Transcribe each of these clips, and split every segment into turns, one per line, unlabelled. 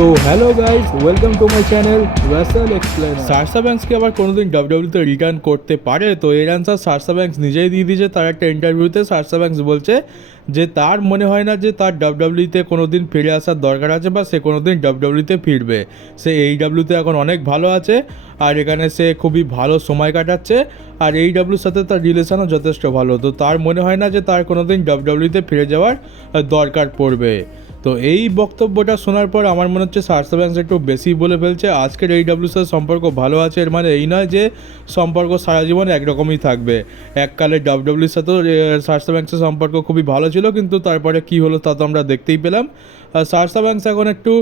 তো hello guys welcome to my channel ওয়েসেল explain
সারসা ব্যাংকসকে আবার কোনোদিন ডাব্লিউডব্লিউতে রিটার্ন করতে পারে? তো এর অ্যান্সার সারসা ব্যাংকস নিজেই দিয়ে দিয়েছে। তার একটা ইন্টারভিউতে সারসা ব্যাংকস বলছে যে, তার মনে হয় না যে তার ডাব্লিউডব্লিউতে কোনো দিন ফিরে আসার দরকার আছে বা সে কোনো দিন ডাব্লিউডব্লিউতে ফিরবে। সে এই ডাব্লিউতে এখন অনেক ভালো আছে আর এখানে সে খুবই ভালো সময় কাটাচ্ছে আর এই ডাব্লিউর সাথে তার রিলেশনও যথেষ্ট ভালো। তো তার মনে হয় না যে তার কোনো দিন ডাব্লিউডব্লিউতে ফিরে যাওয়ার দরকার পড়বে। তো এই বক্তব্যটা শোনার পর আমার মনে হচ্ছে সারসা ব্যাংক একটু বেশি বলে ফেলছে। আজকের এই ডাব্লিউ সার সম্পর্ক ভালো আছে, এর মানে এই নয় যে সম্পর্ক সারা জীবন একরকমই থাকবে। এককালে ডাব্লিউর সাথেও সারসা ব্যাংকের সম্পর্ক খুবই ভালো ছিল, কিন্তু তারপরে কি হলো তা তো আমরা দেখতেই পেলাম। আর সারসা ব্যাংকস এখন একটু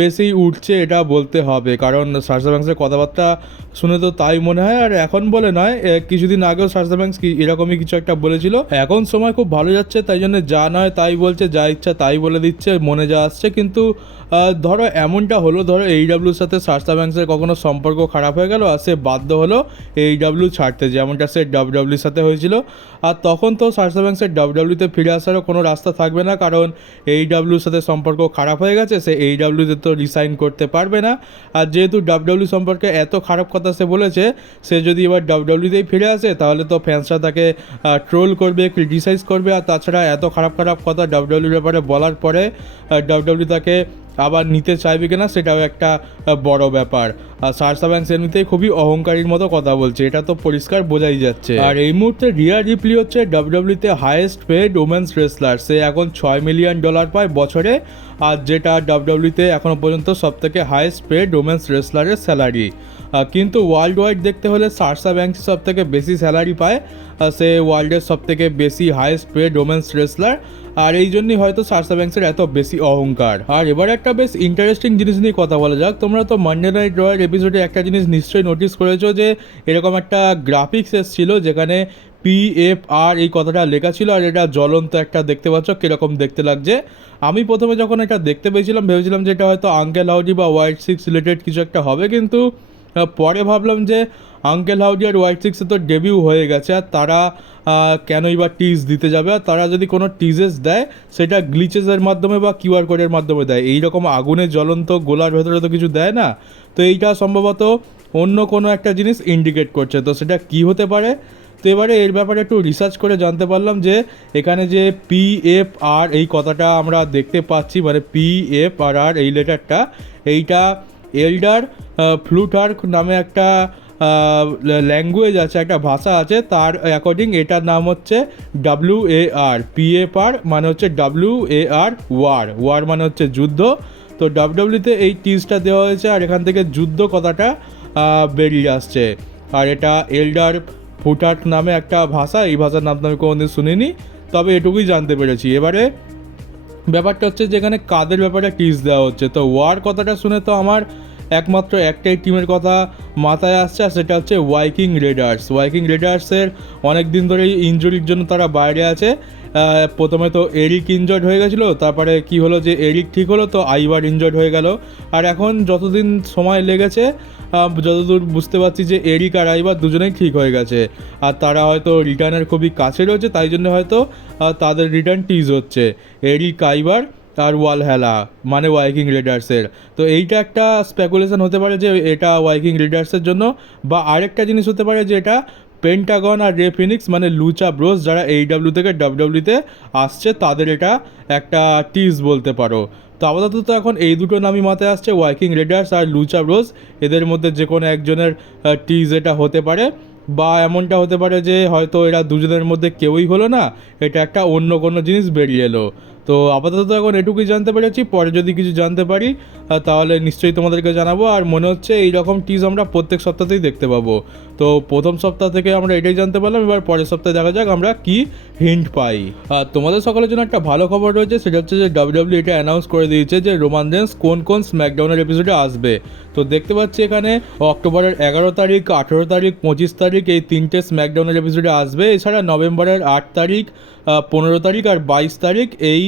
বেশি উঠছে, এটা বলতে হবে। কারণ সারসা ব্যাংকসের কথাবার্তা শুনে তো তাই মনে হয়, আর এখন বলে নয় কিছুদিন আগেও সারসা কি, এরকমই কিছু একটা বলেছিল। এখন সময় খুব ভালো যাচ্ছে, তাই জন্য যা নয় তাই বলছে, যা ইচ্ছা তাই বলে দিচ্ছে, মনে যা আসছে। কিন্তু ধরো এমনটা হলো, ধরো এই ডাব্লিউর সাথে সারসা ব্যাংকসের কখনো সম্পর্ক খারাপ হয়ে গেল, আর সে বাধ্য হলো এই ডাব্লিউ ছাড়তে, যেমনটা সে ডাব্লিউর সাথে হয়েছিল। আর তখন তো সারসা ব্যাংকসের ডাব্লিউতে ফিরে আসারও কোনো রাস্তা থাকবে না, কারণ এই ডাব্লিউর সাথে সম্পর্ক খারাপ হয়ে গেছে, সে এই ডাব্লিউতে তো রিসাইন করতে পারবে না। আর যেহেতু ডাব্লিউ সম্পর্কে এত খারাপ কথা সে বলেছে, সে যদি এবার ডাব্লিউতেই ফিরে আসে, তাহলে তো ফ্যান্সরা তাকে ট্রোল করবে ক্রিটিসাইজ করবে। আর তাছাড়া এত খারাপ খারাপ কথা ডাব্লিউর ব্যাপারে বলার পরে ডাব্লিউ তাকে আবার নিতে চাইবে কিনা সেটাও একটা বড় ব্যাপার। আর সারসা ব্যাংকস এমনিতেই খুবই অহংকারীর মতো কথা বলছে, এটা তো পরিষ্কার বোঝাই যাচ্ছে। আর এই মুহূর্তে রিয়া রিপ্লি হচ্ছে ডাব্লিউডব্লিউতে হাইয়েস্ট পেড ওমেন্স রেসলার সে এখন ছয় মিলিয়ন ডলার পায় বছরে, আর যেটা ডাব্লিউডব্লিউতে এখনও পর্যন্ত সব থেকে হাইয়েস্ট পেড ওমেন্স রেসলারের স্যালারি কিন্তু ওয়ার্ল্ড ওয়াইড দেখতে হলে সারসা ব্যাংকস সব থেকে বেশি স্যালারি পায় সে ওয়ার্ল্ডের সব থেকে বেশি হাইয়েস্ট পেড ওমেন্স রেসলার আর এই জন্যই হয়তো সারসা ব্যাংকসের এত বেশি অহংকার। আর এবার একটা বেশ ইন্টারেস্টিং জিনিস নিয়ে কথা বলা যাক। তোমরা তো মানডে নাইট রয়ের এপিসোডে একটা জিনিস নিশ্চয়ই নোটিস করেছ যে, এরকম একটা গ্রাফিক্স এসেছিল যেখানে পি এফ আর এই কথাটা লেখা ছিল আর এটা জ্বলন্ত একটা দেখতে পাচ্ছ কীরকম দেখতে লাগছে। আমি প্রথমে যখন এটা দেখতে পেয়েছিলাম, ভেবেছিলাম যে এটা হয়তো আঙ্কেল হাউডি বা ওয়াইট সিক্স রিলেটেড কিছু একটা হবে, কিন্তু পরে ভাবলাম যে আঙ্কেল হাউডি আর হোয়াইট সিক্সে তো ডেবিউ হয়ে গেছে, আর তারা কেনই বা টিজ দিতে যাবে? আর তারা যদি কোনো টিজেস দেয়, সেটা গ্লিচেসের মাধ্যমে বা কিউআর কোডের মাধ্যমে দেয়। এই রকম আগুনে জ্বলন্ত গোলার ভেতরে তো কিছু দেয় না? তো এইটা সম্ভবত অন্য কোনো একটা জিনিস ইন্ডিকেট করছে। তো সেটা কি হতে পারে? তো এবারে এর ব্যাপারে একটু রিসার্চ করে জানতে পারলাম যে এখানে যে পি এফ আর এই কথাটা আমরা দেখতে পাচ্ছি মানে পি এফ আর আর এই লেটারটা এইটা এল্ডার ফ্লুটার্ক নামে একটা ল্যাঙ্গুয়েজ আছে, একটা ভাষা আছে, তার অ্যাকর্ডিং এটার নাম হচ্ছে W A R P F R মানে হচ্ছে W A R war war মানে হচ্ছে যুদ্ধ। তো ডাব্লিউতে এই টিজটা দেওয়া হয়েছে, আর এখান থেকে যুদ্ধ কথাটা বেরিয়ে আসছে। আর এটা এল্ডার ফুটার্ক নামে একটা ভাষা, এই ভাষার নাম তো আমি কোনোদিন শুনিনি, তবে এটুকুই জানতে পেরেছি। এবারে ব্যাপারটা হচ্ছে যে এখানে কাদের ব্যাপারে টিস দেওয়া হচ্ছে? তো ওয়ার কথাটা শুনে তো আমার একমাত্র একটাই টিমের কথা মাথায় আসছে, আর সেটা হচ্ছে ওয়াইকিং রেডার্স ওয়াইকিং রেডার্সের অনেক দিন ধরেই ইঞ্জুরির জন্য তারা বাইরে আছে। প্রথমে তো এরিক ইনজয়েড হয়ে গেছিল, তারপরে কি হলো যে এরিক ঠিক হলো, তো আইবার ইনজয়েড হয়ে গেল। আর এখন যতদিন সময় লেগেছে যতদূর বুঝতে পারছি যে এরিক আর আইবার দুজনেই ঠিক হয়ে গেছে। আর তারা হয়তো রিটার্নের খুবই কাছে রয়েছে, তাই জন্য হয়তো তাদের রিটার্ন টিজ হচ্ছে। এরিক আইবার আর ওয়াল হেলা মানে ওয়াইকিং রেডার্সের তো এইটা একটা স্পেকুলেশন হতে পারে যে এটা ওয়াইকিং রেডার্সের জন্য, বা আরেকটা জিনিস হতে পারে যে এটা পেন্টাগন আর রে ফিনিক্স মানে লুচা ব্রোস যারা এই ডাব্লিউ থেকে ডাব্লিউতে আসছে, তাদের এটা একটা টিজ বলতে পারো। তো আপাতত তো এখন এই দুটো নামই মাথায় আসছে ওয়াইকিং রেডার্স আর লুচা ব্রোস এদের মধ্যে যে কোনো একজনের টিজ এটা হতে পারে, বা এমনটা হতে পারে যে হয়তো এরা দুজনের মধ্যে কেউই হলো না, এটা একটা অন্য কোনো জিনিস বেরিয়ে এলো। তো আপাতত এখন এটুকুই জানতে পেরেছি, পরে যদি কিছু জানতে পারি তাহলে নিশ্চয়ই তোমাদেরকে জানাব। আর মনে হচ্ছে এইরকম টিজ আমরা প্রত্যেক সপ্তাহতেই দেখতে পাবো। তো প্রথম সপ্তাহ থেকে আমরা এটাই জানতে পারলাম, এবার পরের সপ্তাহে দেখা যাক আমরা কি হিন্ট পাই। আর তোমাদের সকলের জন্য একটা ভালো খবর রয়েছে, সেটা হচ্ছে যে ডাব্লিউডাব্লিউ এটা অ্যানাউন্স করে দিয়েছে যে রোমান রেন্স কোন কোন স্ম্যাকডাউনের এপিসোডে আসবে। তো দেখতে পাচ্ছি এখানে অক্টোবরের এগারো তারিখ, আঠেরো তারিখ, পঁচিশ তারিখ এই তিনটে স্ম্যাকডাউনের এপিসোডে আসবে। এছাড়া নভেম্বরের আট তারিখ পনেরো তারিখ আর বাইশ তারিখ এই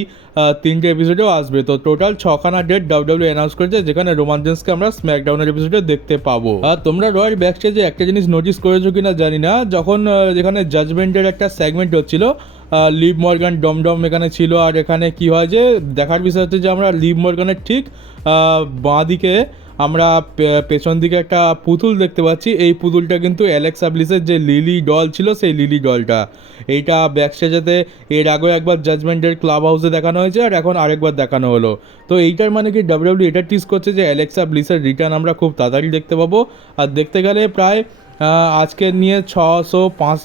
তিনটে এপিসোডেও আসবে। তো টোটাল ছখানা ডেট ডাব্লিউডাব্লিউ অ্যানাউন্স করেছে, যেখানে রোমাঞ্জেন্সকে আমরা স্ম্যাকডাউনের এপিসোডে দেখতে পাবো। আর তোমরা রয়্যাল ব্যাকস্টেজে একটা জিনিস নোটিস করেছ কিনা জানি না। যখন যেখানে জাজমেন্টের একটা সেগমেন্ট হচ্ছিল লিভ মর্গান ডমডম এখানে ছিল, আর এখানে কি হয় যে, দেখার বিষয় হচ্ছে যে আমরা লিভ মর্গানের ঠিক বাঁ দিকে আমরা পেছন দিকে একটা পুতুল দেখতে পাচ্ছি। এই পুতুলটা কিন্তু অ্যালেক্সা ব্লিসের যে লিলি ডল ছিল, সেই লিলি ডলটা। এইটা ব্যাকস্টেজেতে এর আগেও একবার জাজমেন্টের ক্লাব হাউসে দেখানো হয়েছে আর এখন আরেকবার দেখানো হলো। তো এইটার মানে কি ডাব্লিউডাব্লিউ এটা টিস করছে যে অ্যালেক্সা ব্লিসের রিটার্ন আমরা খুব তাড়াতাড়ি দেখতে পাবো। আর দেখতে গেলে প্রায় আজকে নিয়ে ছশো পাঁচ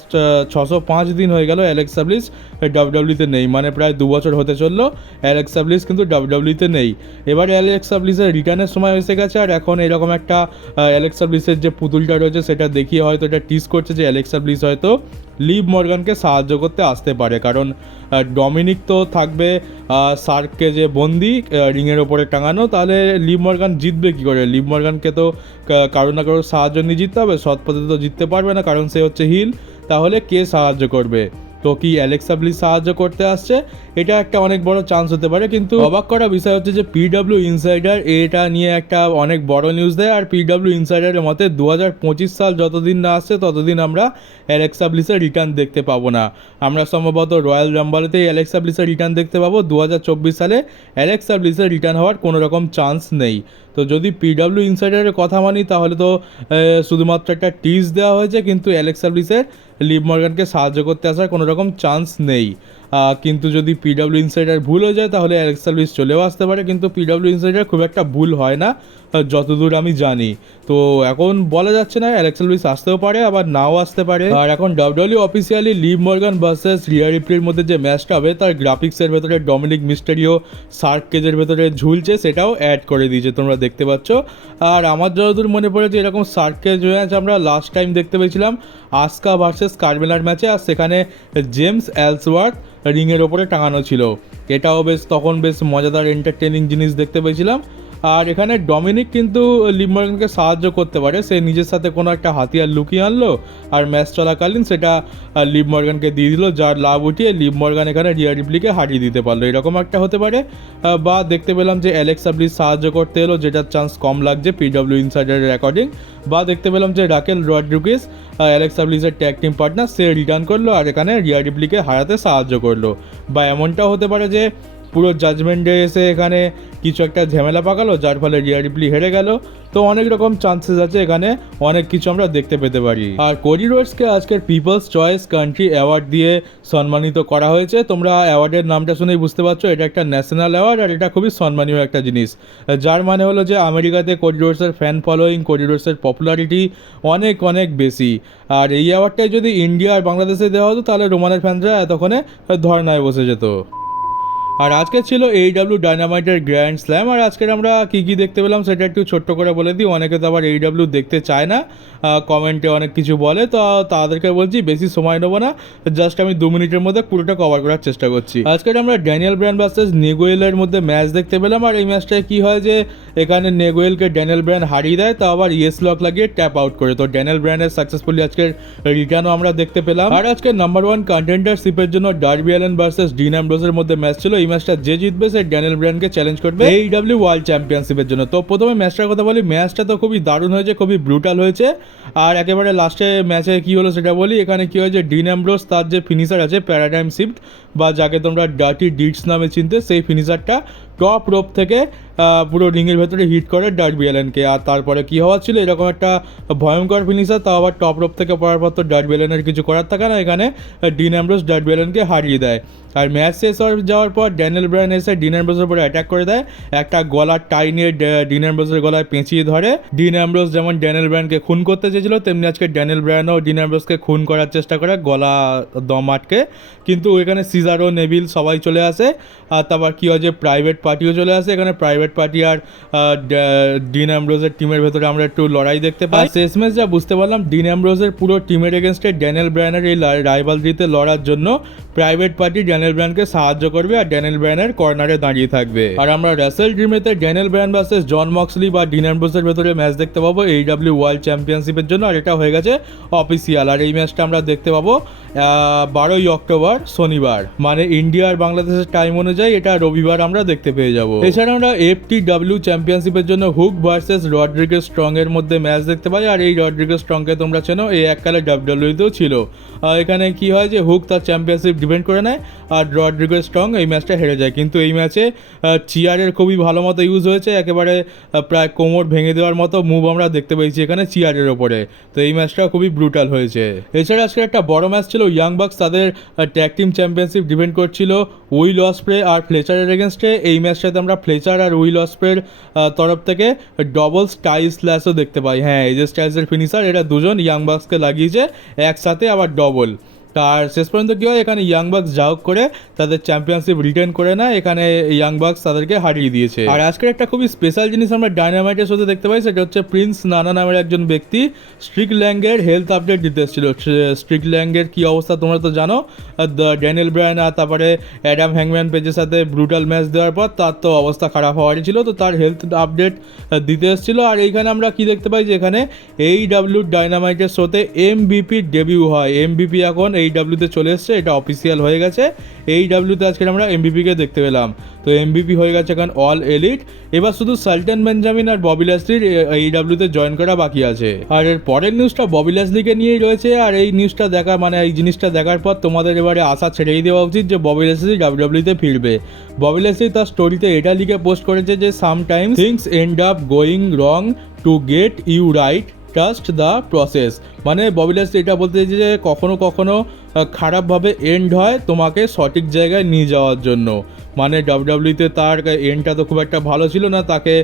ছশো পাঁচ দিন হয়ে গেল অ্যালেক্সাবলিস ডাব্লিউডাব্লিউতে নেই। মানে প্রায় দু বছর হতে চলল অ্যালেক্সাবলিস কিন্তু ডাব্লিউডাব্লিউতে নেই। এবার অ্যালেক্সাবলিসের রিটার্নের সময় এসে গেছে, আর এখন এরকম একটা অ্যালেক্সাবলিসের যে পুতুলটা রয়েছে, সেটা দেখিয়ে হয়তো এটা টিস করছে যে অ্যালেক্সাবলিস হয়তো লিভ মর্গানকে সাহায্য করতে আসতে পারে, কারণ ডমিনিক তো থাকবে সার্ককে যে বন্দি রিংয়ের ওপরে টাঙানো, তাহলে লিভ মর্গান জিতবে কী করে? লিভ মর্গানকে তো কারও না কারোর সাহায্য নিয়ে জিততে হবে সৎপথে তো জিততে পারবে না, কারণ সে হচ্ছে হিল, তাহলে কে সাহায্য করবে? তো কি অ্যালেক্সা ব্লিস সাহায্য করতে আসছে? এটা একটা অনেক বড় চান্স হতে পারে, কিন্তু অবাক করা বিষয় হচ্ছে যে পিডব্লিউ ইনসাইডার এটা নিয়ে একটা অনেক বড় নিউজ দেয়, আর পিডব্লিউ ইনসাইডারের মতে দু হাজার পঁচিশ সাল যতদিন না আসছে, ততদিন আমরা অ্যালেক্সা ব্লিসের রিটার্ন দেখতে পাবো না। আমরা সম্ভবত রয়্যাল রাম্বালেতেই অ্যালেক্সা ব্লিসের রিটার্ন দেখতে পাবো। দু হাজার চব্বিশ সালে অ্যালেক্সা ব্লিসের রিটার্ন হওয়ার কোনো রকম চান্স নেই। তো যদি পিডাব্লিউ ইনসাইডারের কথা মানি, তাহলে তো শুধুমাত্র একটা টিস দেওয়া হয়েছে, কিন্তু অ্যালেক্সা ব্রিসের লিভ মর্গানকে সাহায্য করতে আসার কোনো রকম চান্স নেই। কিন্তু যদি পিডব্লিউ ইনসাইডার ভুল হয়ে যায়, তাহলে অ্যালেক্সা ব্লিস চলেও আসতে পারে, কিন্তু পিডব্লিউ ইনসাইডার খুব একটা ভুল হয় না যতদূর আমি জানি। তো এখন বলা যাচ্ছে না অ্যালেক্সা ব্লিস আসতেও পারে, আবার নাও আসতে পারে। আর এখন WW officially Liv Morgan versus Rhea রিপ্লির মধ্যে যে ম্যাচটা হবে, তার গ্রাফিক্সের ভেতরে ডমিনিক মিস্টেরিও সার্ক কেজের ভেতরে ঝুলছে, সেটাও অ্যাড করে দিয়েছে, তোমরা দেখতে পাচ্ছ। আর আমার যতদূর মনে পড়েছে এরকম সার্ক কেজ ম্যাচ আমরা লাস্ট টাইম দেখতে পেয়েছিলাম আস্কা ভার্সেস কার্মেলার ম্যাচে আর সেখানে জেমস অ্যালসওয়ার্থ রিংয়ের ওপরে টাঙানো ছিল। এটাও বেশ তখন বেশ মজাদার এন্টারটেনিং জিনিস দেখতে পেয়েছিলাম। আর এখানে ডমিনিক কিন্তু লিমবার্গনকে সাহায্য করতে পারে। সে নিজের সাথে কোনো একটা হাতিয়ার লুকিয়ে আনলো আর ম্যাচ চলাকালীন সেটা লিভ মর্গানকে দিয়ে দিল, যার লাভ উঠিয়ে লিভ মর্গান এখানে রিয়া রিপ্লিকে হারিয়ে দিতে পারল। এরকম একটা হতে পারে। বা দেখতে পেলাম যে অ্যালেক্স আবলিস সাহায্য করতে এলো যেটার চান্স কম লাগছে পিডব্লিউ ইনসাইডারের রেকর্ডিং বা দেখতে পেলাম যে রাকেল রড্রিগেস অ্যালেক্স আবলিসের ট্যাগ টিম পার্টনার সে রিটার্ন করল আর এখানে রিয়া রিপ্লিকে হারাতে সাহায্য করল। বা এমনটাও হতে পারে যে পুরো জাজমেন্টে এসে এখানে কিছু একটা ঝামেলা পাকালো, যার ফলে রিয়া রিপ্লি হেরে গেল। তো অনেক রকম চান্সেস আছে এখানে, অনেক কিছু আমরা দেখতে পেতে পারি। আর কোরি রোডসকে আজকের পিপলস চয়েস কান্ট্রি অ্যাওয়ার্ড দিয়ে সম্মানিত করা হয়েছে। তোমরা অ্যাওয়ার্ডের নামটা শুনেই বুঝতে পারছ, এটা একটা ন্যাশনাল অ্যাওয়ার্ড আর এটা খুবই সম্মানীয় একটা জিনিস। যার মানে হলো যে আমেরিকাতে কোরি রোডসের ফ্যান ফলোয়িং কোরি রোডসের পপুলারিটি অনেক অনেক বেশি। আর এই অ্যাওয়ার্ডটাই যদি ইন্ডিয়া আর বাংলাদেশে দেওয়া হতো, তাহলে রোমানের ফ্যানরা এতক্ষণে ধর্নায় বসে যেত। আর আজকে ছিল এই ডাব্লিউ ডাইনামাইটের গ্র্যান্ড স্ল্যাম আর আজকের আমরা কী কী দেখতে পেলাম সেটা একটু ছোট্ট করে বলে দিই। অনেকে তো আবার এই ডাব্লিউ দেখতে চায় না কমেন্টে অনেক কিছু বলে, তো তাদেরকে বলছি বেশি সময় নেব না, জাস্ট আমি দু মিনিটের মধ্যে পুরোটা কভার করার চেষ্টা করছি। আজকের আমরা ড্যানিয়েল ব্র্যান্ড ভার্সেস নেগোয়েলের মধ্যে ম্যাচ দেখতে পেলাম, আর এই ম্যাচটায় কী হয় যে, এখানে নেগোয়েলকে ড্যানিয়েল ব্র্যান্ড হারিয়ে দেয়, তা আবার ইয়েস লক লাগিয়ে ট্যাপ আউট করে। তো ড্যানিয়েল ব্র্যান্ডের সাকসেসফুলি আজকের রিটার্নও আমরা দেখতে পেলাম। আর আজকে নাম্বার ওয়ান কন্টেন্ডারশিপের জন্য ডার্বি অ্যালেন ভার্সেস ডিন অ্যাম্ব্রোসের মধ্যে ম্যাচ ছিল এই ম্যাচটা যে জিতবে, সে ড্যানিয়েল ব্র্যান্ডকে চ্যালেঞ্জ করবে এই ডাব্লিউ ওয়ার্ল্ড চ্যাম্পিয়নশিপের জন্য। তো প্রথমে ম্যাচটার কথা বলি ম্যাচটা তো খুবই দারুণ হয়েছে, খুবই ব্রুটাল হয়েছে। আর একেবারে লাস্টে ম্যাচে কি হলো সেটা বলি, এখানে কি হয়েছে ডিন অ্যাম্ব্রোস তার যে ফিনিশার আছে প্যারাডাইম শিফট বা যাকে তোমরা ডার্টি ডিটস নামে চিনতে, সেই ফিনিশারটা টপ রোপ থেকে পুরো রিংয়ের ভেতরে হিট করে ডার্বি অ্যালেনকে আর তারপরে কী হওয়া ছিল? এরকম একটা ভয়ঙ্কর ফিনিশার তাও আবার টপ রোপ থেকে পড়ার পর তো ডার্বি অ্যালেনের কিছু করার থাকে না। এখানে ডিন অ্যাম্ব্রোস ডার্বি অ্যালেনকে হারিয়ে দেয়। আর ম্যাচ শেষ হওয়ার যাওয়ার পর ড্যানিয়েল ব্রায়ান এসে ডিন অ্যাম্ব্রোসের উপরে অ্যাটাক করে দেয়। একটা গলার টাই নিয়ে ডিন অ্যাম্ব্রোসের গলায় পেঁচিয়ে ধরে। ডিন অ্যাম্ব্রোস যেমন ড্যানিয়েল ব্রায়ানকে খুন করতে চেয়েছিল, তেমনি আজকে ড্যানিয়েল ব্রায়ানও ডিন অ্যাম্ব্রোসকে খুন করার চেষ্টা করে গলা দম আটকে। কিন্তু এখানে সিজারো নেভিল সবাই চলে আসে। আর তারপর কী হয় যে প্রাইভেট পার্টিও চলে আসে। এখানে প্রাইভেট পার্টি আর ডিন অ্যাম্ব্রোসের টিমের ভেতরে আমরা একটু লড়াই দেখতে পাই। আর শেষমেশ যা বুঝতে পারলাম, ডিন অ্যাম্ব্রোসের পুরো টিমের এগেনস্টে ড্যানিয়েল ব্রায়ানের এই রাইভালরিতে লড়ার জন্য প্রাইভেট পার্টি ড্যানিয়েল ব্রায়ানকে সাহায্য করবে আর ড্যানিয়েল ব্রায়ানের কর্নারে দাঁড়িয়ে থাকবে। আর আমরা wrestle ড্রিমেতে Daniel Bryan versus Jon Moxley বা ডিন অ্যাম্ব্রোসের ভেতরে ম্যাচ দেখতে পাবো এই ডাব্লিউ ওয়ার্ল্ড চ্যাম্পিয়নশিপের জন্য, আর এটা হয়ে গেছে অফিসিয়াল আর এই ম্যাচটা আমরা দেখতে পাবো বারোই অক্টোবর, শনিবার। মানে ইন্ডিয়া আর বাংলাদেশের টাইম অনুযায়ী এটা রবিবার আমরা দেখতে পেয়ে যাব। এছাড়া আমরা এ এফটি ডাব্লিউ চ্যাম্পিয়নশিপের জন্য হুক ভার্সেস রড্রিগেস স্ট্রং এর মধ্যে ম্যাচ দেখতে পাই, আর এই রড্রিগেস স্ট্রংকে তোমরা চেনো, এই এককালে ডাব্লিউডাব্লিউতেও ছিল। এখানে কি হয় যে হুক তার চ্যাম্পিয়নশিপ ডিপেন্ড করে নেয়, আর রড্রিগেস স্ট্রং এই ম্যাচটা হেরে যায়। কিন্তু এই ম্যাচে চিয়ারের খুবই ভালো মতো ইউজ হয়েছে, একেবারে প্রায় কোমর ভেঙে দেওয়ার মতো মুভ আমরা দেখতে পেয়েছি এখানে চিয়ারের ওপরে। তো এই ম্যাচটা খুবই ব্রুটাল হয়েছে। এছাড়া আজকে একটা বড় ম্যাচ ছিল ইয়াং বাক্স তাদের ট্যাগ টিম চ্যাম্পিয়নশিপ ডিপেন্ড করছিল উইল অসপ্রে আর ফ্লেচারের এগেনস্টে এই ম্যাচটাতে আমরা ফ্লেচার আর উইল অসপ্রের তরফ থেকে ডবল স্টাই স্ল্যাশও দেখতে পাই। হ্যাঁ এই যে স্টাইলসের ফিনিশার এটা দুজন ইয়াং বাক্সকে লাগিয়েছে, একসাথে আবার ডবল আর শেষ পর্যন্ত কী হয়? এখানে ইয়াং বাক্স যা হোক করে তাদের চ্যাম্পিয়নশিপ রিটার্ন করে না এখানে ইয়াং বাক্স তাদেরকে হারিয়ে দিয়েছে। আর আজকের একটা খুবই স্পেশাল জিনিস আমরা ডায়নামাইটের সাথে দেখতে পাই, সেটা হচ্ছে প্রিন্স নানা নামের একজন ব্যক্তি স্ট্রিক ল্যাঙ্গের হেলথ আপডেট দিতে এসেছিল। স্ট্রিক ল্যাঙ্গের কী অবস্থা তোমরা তো জানো? ড্যানিয়েল ব্রায়ন আর তারপরে অ্যাডাম হ্যাংম্যান পেজের সাথে ব্রুটাল ম্যাচ দেওয়ার পর তার তো অবস্থা খারাপ হওয়ারই ছিল, তো তার হেলথ আপডেট দিতে এসেছিল। আর এইখানে আমরা কি দেখতে পাই যে এখানে এই ডাব্লিউ ডাইনামাইটের শোতে এমবিপি ডেবিউ হয়। এমবিপি এখন এই ডাব্লিউতে চলে এসছে, এটা অফিসিয়াল হয়ে গেছে। এই ডাব্লিউতে আজকে আমরা এমবিপিকে দেখতে পেলাম। তো এমবিপি হয়ে গেছে এখন অল এলিট এবার শুধু সালটেন বেঞ্জামিন আর ববি ল্যাসলির এই ডাব্লিউতে জয়েন করা বাকি আছে। আর এর পরের নিউজটা ববি ল্যাসলিকে নিয়েই রয়েছে। আর এই নিউজটা দেখা মানে এই জিনিসটা দেখার পর তোমাদের এবারে আশা ছেড়েই দেওয়া উচিত যে ববি ল্যাসলি ডাব্লিউতে ফিরবে। ববি ল্যাসলি তার স্টোরিতে এটা লিখে পোস্ট করেছে যে sometimes things end up going wrong to get you right trust the process মানে ববিলাস এটা বলতে চাইছে যে কখনো কখনো খারাপভাবে এন্ড হয় তোমাকে সঠিক জায়গায় নিয়ে যাওয়ার জন্য। মানে ডাব্লিউডাব্লিউতে তার এন্ডটা তো খুব একটা ভালো ছিল না, তাকে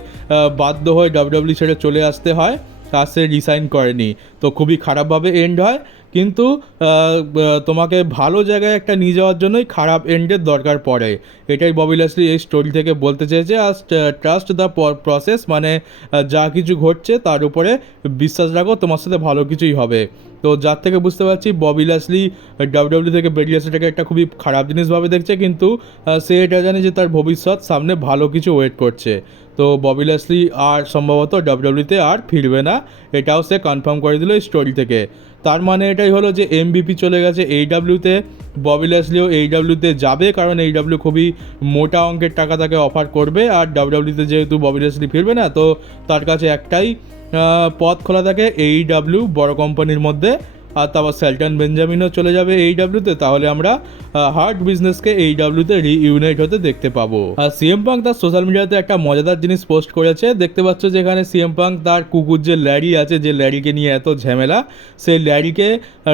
বাধ্য হয়ে ডাব্লিউডাব্লিউ ছেড়ে চলে আসতে হয়। তা সে রিসাইন করেনি। তো খুবই খারাপভাবে এন্ড হয়। কিন্তু তোমাকে ভালো জায়গায় একটা নিয়ে যাওয়ার জন্যই খারাপ এন্ডের দরকার পড়ে। এটাই ববি ল্যাসলি এই স্টোরি থেকে বলতে চেয়েছে। আর ট্রাস্ট দ্য প্রসেস মানে যা কিছু ঘটছে তার উপরে বিশ্বাস রাখো, তোমার সাথে ভালো কিছুই হবে। তো যার থেকে বুঝতে পারছি ববি ল্যাসলি ডাব্লিউডাব্লিউ থেকে বেরিয়ে আসাটাকে একটা খুবই খারাপ জিনিসভাবে দেখছে, কিন্তু সে এটা জানে যে তার ভবিষ্যৎ সামনে ভালো কিছু ওয়েট করছে। তো ববি ল্যাসলি আর সম্ভবত ডাব্লিউডাব্লিউতে আর ফিরবে না, এটাও সে কনফার্ম করে দিল স্টোরি থেকে। তার মানে এটাই হলো যে এমবিপি চলে গেছে এই ডাব্লিউতে ববি ল্যাসলিও এই ডাব্লিউতে যাবে কারণ এই ডাব্লিউ খুবই মোটা অঙ্কের টাকা তাকে অফার করবে আর ডাব্লিউডাব্লিউতে যেহেতু ববি ল্যাসলি ফিরবে না, তো তার কাছে একটাই পথ খোলা থাকে এই ডাব্লিউ বড় কোম্পানির মধ্যে আর তারপর সেলটন বেঞ্জামিনও চলে যাবে এই ডাব্লিউতে তাহলে আমরা হার্ট বিজনেসকে এই ডাব্লিউতে রিইউনাইট হতে দেখতে পাবো। আর সিএম পাঙ্ক তার সোশ্যাল মিডিয়াতে একটা মজাদার জিনিস পোস্ট করেছে। দেখতে পাচ্ছ যে এখানে সিএম পাঙ্ক তার কুকুর যে ল্যারি আছে, যে ল্যারিকে নিয়ে এত ঝামেলা, সেই ল্যারিকে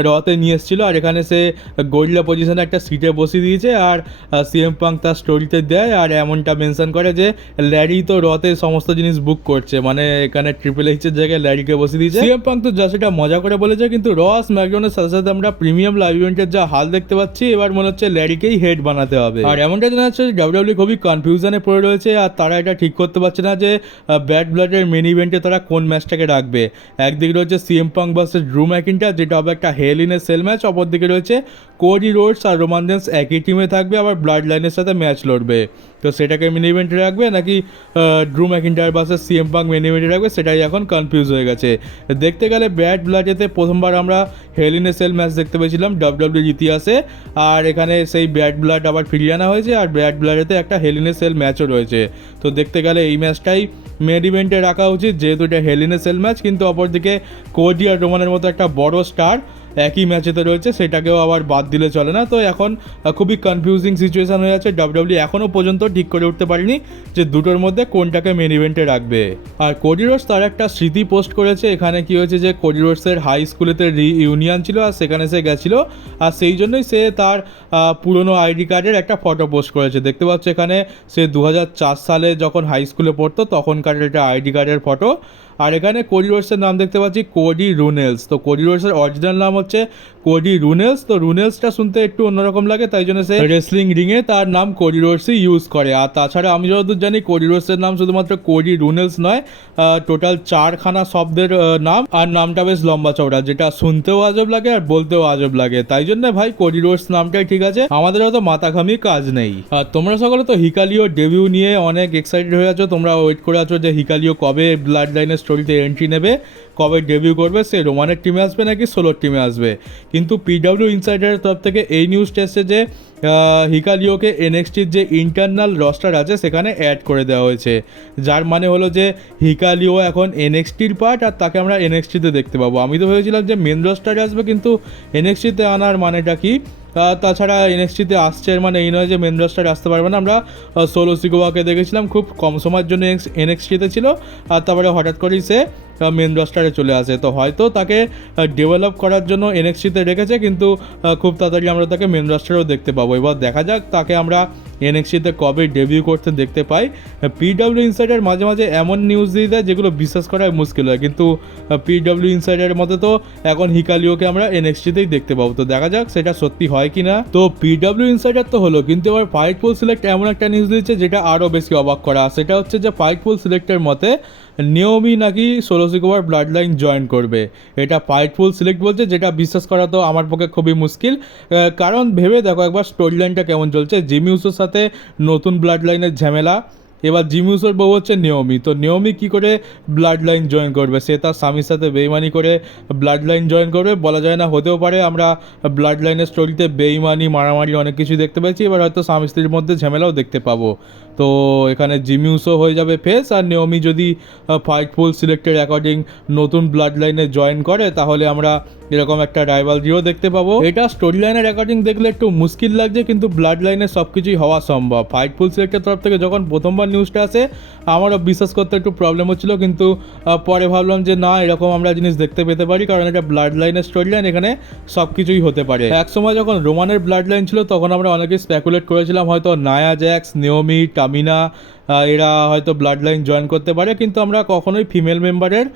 রতে নিয়ে এসেছিল আর এখানে সে গরিলা পজিশনে একটা সিটে বসিয়ে দিয়েছে আর সিএম পাঙ্ক তার স্টোরিতে দেয় আর এমনটা মেনশন করে যে ল্যারি তো রতে সমস্ত জিনিস বুক করছে। মানে এখানে ট্রিপল এইচের জায়গায় ল্যারিকে বসিয়ে দিয়েছে। সিএম পাঙ্ক তো যা সেটা মজা করে বলেছে, কিন্তু র স্ম্যাকডাউনের সাথে সাথে আমরা প্রিমিয়াম লাইভ ইভেন্টের যা হাল দেখতে পাচ্ছি, এবার মনে হচ্ছে ল্যারিকেই হেড বানাতে হবে। আর এমনটা জানা যাচ্ছে ডাব্লিউডাব্লিউ খুবই কনফিউশনে পড়ে রয়েছে, আর তারা এটা ঠিক করতে পারছে না যে ব্যাড ব্লাডের মেন ইভেন্টে তারা কোন ম্যাচটাকে রাখবে। একদিকে রয়েছে CM Punk versus Drew McIntyre যেটা হবে একটা hell in a cell match অপরদিকে রয়েছে কোডি রোডস আর রোমান একই টিমে থাকবে, আবার ব্লাড লাইনের সাথে ম্যাচ লড়বে। তো সেটাকে মেন ইভেন্টে রাখবে নাকি ড্রু ম্যাকিন্টার ভার্সেস সিএম পাঙ্ক মেন ইভেন্টে রাখবে সেটাই এখন কনফিউজ হয়ে গেছে। দেখতে গেলে ব্যাড ব্লাডেতে প্রথমবার আমরা হেলিনে সেল ম্যাচ দেখতে পেয়েছিলাম ডাব্লিউডাব্লিউ ইতিহাসে, আর এখানে সেই ব্যাড ব্লাড আবার ফিরিয়ে আনা হয়েছে, আর ব্যাড ব্লাডেতে একটা হেলিনে সেল ম্যাচও রয়েছে। তো দেখতে গেলে এই ম্যাচটাই মেন ইভেন্টে রাখা উচিত, যেহেতু এটা হেলিনে সেল ম্যাচ কিন্তু অপরদিকে কোডি আর রোমানের মতো একটা বড় স্টার একই ম্যাচেতে রয়েছে, সেটাকেও আবার বাদ দিলে চলে না। তো এখন খুবই কনফিউজিং সিচুয়েশান হয়ে যাচ্ছে ডাব্লিউডাব্লিউ এখনও পর্যন্ত ঠিক করে উঠতে পারিনি যে দুটোর মধ্যে কোনটাকে মেন ইভেন্টে রাখবে। আর কোডিরোস তার একটা স্মৃতি পোস্ট করেছে, এখানে কি হয়েছে যে কোডিরোসের হাই স্কুলেতে রিইউনিয়ন ছিল আর সেখানে সে গেছিল। আর সেই জন্যই সে তার পুরনো আইডি কার্ডের একটা ফটো পোস্ট করেছে। দেখতে পাচ্ছ এখানে সে দু হাজার চার সালে যখন হাই স্কুলে পড়তো, তখনকার একটা আইডি কার্ডের ফটো আর এখানে কোডিরোর্সের নাম দেখতে পাচ্ছি কোডি রুনেলস তো কোডিরোর্সের অরিজিনাল নাম কোডি রুনেলস। তো রুনেলসটা শুনতে একটু অন্যরকম লাগে, তাই জন্য সে রেসলিং রিংয়ে তার নাম কোডিরোর্সই ইউজ করে। আর তাছাড়া আমি যতদূর জানি কোডিরোর্সের নাম শুধুমাত্র কোডি রুনেলস নয় টোটাল চারখানা শব্দের নাম। আর নামটা বেশ লম্বা চওড়া, যেটা শুনতেও আজব লাগে আর বলতেও আজব লাগে। তাই জন্য ভাই কোডিরোর্স নামটাই ঠিক আছে। আমাদের অত মাথাঘামি কাজ নেই। আর তোমরা সকলে তো হিকালিও ডেবিউ নিয়ে অনেক এক্সাইটেড হয়ে আছো। তোমরা ওয়েট করে আছো যে হিকালিও কবে ব্লাড লাইনের স্টোরিতে এন্ট্রি নেবে। কবে ডেবিউ করবে সে রোমানের টিমে আসবে নাকি সোলোর টিমে আসবে? কিন্তু পিডব্লিউ ইনসাইডারের তরফ থেকে এই নিউজটা এসছে যে হিকালিওকে এনএক্সটির যে ইন্টারনাল রস্টার আছে, সেখানে অ্যাড করে দেওয়া হয়েছে। যার মানে হলো যে হিকালিও এখন এনএক্সটির পার্ট আর তাকে আমরা এনএক্সটিতে দেখতে পাবো। আমি তো ভেবেছিলাম যে মেন রস্টারে আসবে, কিন্তু এনএক্সটিতে আনার মানেটা কি? তাছাড়া এনএক্সটিতে আসছে মানে এই নয় যে মেন রাস্টার আসতে পারবে না। আমরা সোলো সিগোয়াকে দেখেছিলাম, খুব কম সময়ের জন্য এনএক্সটিতে ছিল, আর তারপরে হঠাৎ করেই সে মেন রস্টারে চলে আসে। তো হয়তো তাকে ডেভেলপ করার জন্য এনএক্সটিতে রেখেছে, কিন্তু খুব তাড়াতাড়ি আমরা তাকে মেন রাস্টারেও দেখতে পাবো। এবার দেখা যাক, তাকে আমরা এনএক্সটিতে কবে ডেবিউ করতে দেখতে পাই। পিডব্লিউ ইনসাইডার মাঝে মাঝে এমন নিউজ দিয়ে দেয় যেগুলো বিশ্বাস করা মুশকিল হয়। কিন্তু পিডব্লিউ ইনসাইডারের মতে তো এখন হিকালিওকে আমরা এনএক্সিতেই দেখতে পাবো। তো দেখা যাক সেটা সত্যি হয় কি না তো পিডব্লিউ ইনসাইডার তো হলো, কিন্তু এবার ফাইট পুল সিলেক্ট এমন একটা নিউজ দিয়েছে যেটা আরও বেশি অবাক করা। সেটা হচ্ছে যে ফাইট পুল সিলেক্টের মতে নিয়মই নাকি ষোলোশিকোবার ব্লাড লাইন জয়েন করবে। এটা ফাইটফুল সিলেক্ট বলছে, যেটা বিশ্বাস করা তো আমার পক্ষে খুবই মুশকিল। কারণ ভেবে দেখো একবার স্টোরি লাইনটা কেমন চলছে। জিমিউসের সাথে নতুন ব্লাড লাইনের ঝামেলা। এবার জিমিউসের বউ হচ্ছে নিয়মি। তো নিয়মি কী করে ব্লাড লাইন জয়েন করবে? সে তার স্বামীর সাথে বেইমানি করে ব্লাড লাইন জয়েন করবে। বলা যায় না, হতেও পারে আমরা ব্লাড লাইনের স্টোরিতে বেইমানি, মারামারি অনেক কিছু দেখতে পেয়েছি। এবার হয়তো স্বামী স্ত্রীর মধ্যে ঝামেলাও দেখতে পাবো। তো এখানে জিমিউসও হয়ে যাবে ফেস আর নিয়মি যদি ফাইটফুল সিলেক্টেড অ্যাকর্ডিং নতুন ব্লাড লাইনে জয়েন করে, তাহলে আমরা এরকম একটা রাইভাল জিও দেখতে পাবো। এটা স্টোরি লাইনের অ্যাকর্ডিং দেখলে একটু মুশকিল লাগছে, কিন্তু ব্লাড লাইনে সব কিছুই হওয়া সম্ভব। ফাইটফুল সিলেক্টের তরফ থেকে যখন প্রথমবার নিউজটা আসে, আমারও বিশ্বাস করতে একটু প্রবলেম হচ্ছিল, কিন্তু পরে ভাবলাম যে না, এরকম আমরা জিনিস দেখতে পেতে পারি, কারণ এটা ব্লাড লাইনের স্টোরি লাইন এখানে সব কিছুই হতে পারে। এক সময় যখন রোমানের ব্লাড লাইন ছিল, তখন আমরা অনেকেই স্প্যাকুলেট করেছিলাম, হয়তো Nia Jax Naomi টামিনা আহ, এরা হয়তো ব্লাড লাইন জয়েন করতে পারে কিন্তু আমরা কখনোই ফিমেল মেম্বারের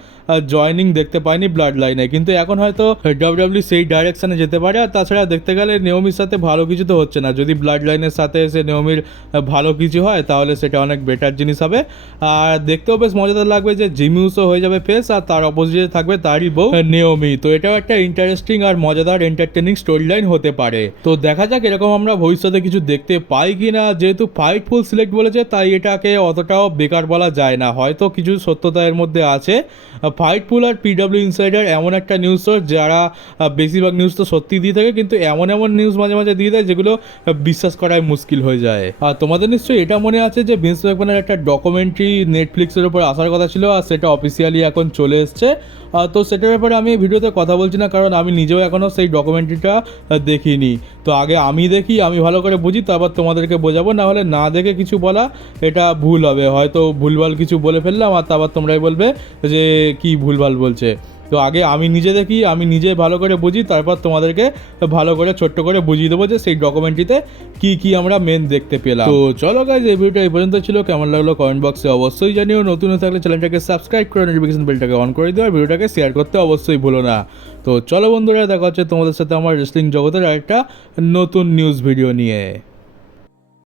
জয়নিং দেখতে পাইনি ব্লাড লাইনে কিন্তু এখন হয়তো ডাব্লিউডাব্লিউ সেই ডাইরেকশানে যেতে পারে আর তাছাড়া দেখতে গেলে নিয়মির সাথে ভালো কিছু তো হচ্ছে না। যদি ব্লাড লাইনের সাথে এসে নিয়মির আহ, ভালো কিছু হয় তাহলে সেটা অনেক বেটার জিনিস হবে। আর দেখতেও বেশ মজাদার লাগবে যে জিমিউসও হয়ে যাবে ফেস আর তার অপোজিটে থাকবে তারই বউ নিয়মি তো এটাও একটা ইন্টারেস্টিং আর মজাদার এন্টারটেনিং স্টোরি লাইন হতে পারে। তো দেখা যাক এরকম আমরা ভবিষ্যতে কিছু দেখতে পাই কি না যেহেতু ফাইট ফুল সিলেক্ট বলেছে তাই এটাকে অতটাও বেকার বলা যায় না। হয়তো কিছু সত্যতা এর মধ্যে আছে। ফাইট পুল আর পিডব্লিউ ইনসাইডার এমন একটা নিউজ সোর্স যারা বেশিরভাগ নিউজ তো সত্যি দিয়ে থাকে, কিন্তু এমন এমন নিউজ মাঝে মাঝে দিয়ে দেয় যেগুলো বিশ্বাস করাই মুশকিল হয়ে যায়। আর তোমাদের নিশ্চয়ই এটা মনে আছে যে ভিন্স ম্যাকম্যানের একটা ডকুমেন্টারি নেটফ্লিক্সের উপর আসার কথা ছিল, আর সেটা অফিসিয়ালি এখন চলে এসছে। তো সেটার ব্যাপারে আমি ভিডিওতে কথা বলছি না, কারণ আমি নিজেও এখনও সেই ডকুমেন্টারিটা দেখিনি। তো আগে আমি দেখি, আমি ভালো করে বুঝি, তারপর তোমাদেরকে বোঝাবো না হলে না দেখে কিছু বলা, এটা ভুল হবে। হয়তো ভুলভাল কিছু বলে ফেললাম আর তারপর তোমরাই বলবে যে কি ভুলভাল বলছে। তো আগে আমি নিজে দেখি, আমি নিজে ভালো করে বুঝি, তারপর তোমাদেরকে ভালো করে, ছোট্ট করে বুঝিয়ে দেবো যে সেই ডকুমেন্টটিতে কি কি আমরা মেন দেখতে পেলাম। তো চলো গাইজ এই ভিডিওটা এই পর্যন্ত ছিল। কেমন লাগল কমেন্ট বক্সে অবশ্যই জানিও। নতুন থাকলে চ্যানেলটাকে সাবস্ক্রাইব করে নোটিফিকেশন বেলটাকে অন করে দিও আর ভিডিওটাকে শেয়ার করতে অবশ্যই ভুলো না। তো চলো বন্ধুরা, দেখা হচ্ছে তোমাদের সাথে আমার রেসলিং জগতের একটা নতুন নিউজ ভিডিও নিয়ে।